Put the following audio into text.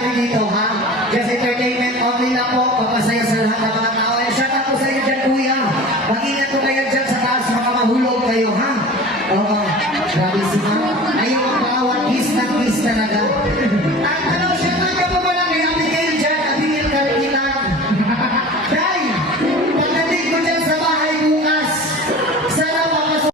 natin dito, ha? Just entertainment only lang po. Pagpasaya sa lahat ng mga tao. And shout out po sa inyo dyan, kuya. Mag-ingat po kayo dyan sa taas. Baka mahulog kayo, ha? Oo. Grabe si ma'am. Ayaw ang bawat kiss na kiss talaga.